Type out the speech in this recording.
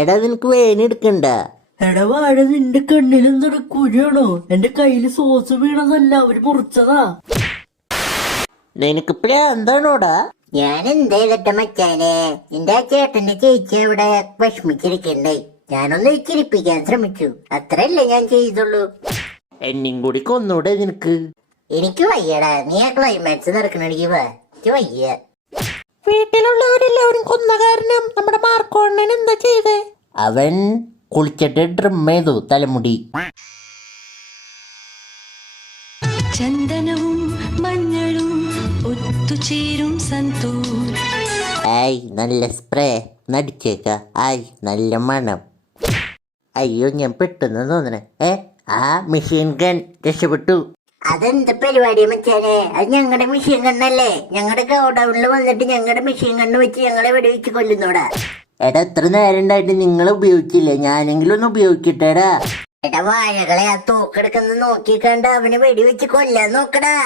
എടാ നിനക്ക് വേനെടുക്കണ്ട. എടാ വാഴ നിന്റെ കണ്ണിലെന്താണ് കുഴിയാണോ? എന്റെ കയ്യില് സോസ് വീണതല്ല, അവര് മുറിച്ചതാ. നിനക്ക് പ്രാന്താണോടാ? ഞാൻ എന്തേലട്ടെ മച്ചാനെ, നിന്റെ ആ ചേട്ടന്റെ ചേച്ചി അവിടെ വിഷമിച്ചിരിക്കണ്ടേ, ഞാനൊന്ന് ചിരിപ്പിക്കാൻ ശ്രമിച്ചു, അത്രല്ലേ ഞാൻ ചെയ്തുള്ളൂ. എന്നെയും കൂടി കൊന്നൂടെ നിനക്ക്? എനിക്ക് വയ്യടാ, നീ ആ ക്ലൈമാക്സ് നടക്കണെങ്കിൽ വാ, എനിക്ക് വയ്യ. വീട്ടിലുള്ളവരെല്ലാവരും കൊന്ന കാരണം നമ്മുടെ മാർക്കോണ്ണൻ എന്താ ചെയ്തേ? അവൻ കുളിച്ചിട്ട് ഡ്രിം ചെയ്തു തലമുടി. ചന്ദനവും മഞ്ഞളും ഒത്തുചേരും സന്തൂർ. ആയ് നല്ല സ്പ്രേ നടിച്ചേക്ക. ആയ് നല്ല മണം. അയ്യോ ഞാൻ പെട്ടെന്ന് തോന്നണേ. ആ മെഷീൻ ഗൺ രക്ഷപ്പെട്ടു. അതെന്താ പരിപാടി മച്ചാനെ? അത് ഞങ്ങളുടെ മെഷീൻ കണ്ണല്ലേ? ഞങ്ങളുടെ ഗോഡൌണിൽ വന്നിട്ട് ഞങ്ങളുടെ മെഷീൻ കണ്ണ് വെച്ച് ഞങ്ങളെ വെടിവെച്ച് കൊല്ലുന്നോടാ. എടാ എത്ര നേരം ഉണ്ടായിട്ട് നിങ്ങൾ ഉപയോഗിച്ചില്ലേ? ഞാനെങ്കിലും ഒന്ന് ഉപയോഗിക്കട്ടെടാ. എടാ വാഴകളെ, ആ തോക്കെടുക്കുന്ന നോക്കി കണ്ട് അവനെ വെടിവെച്ച് കൊല്ലാൻ നോക്കടാ.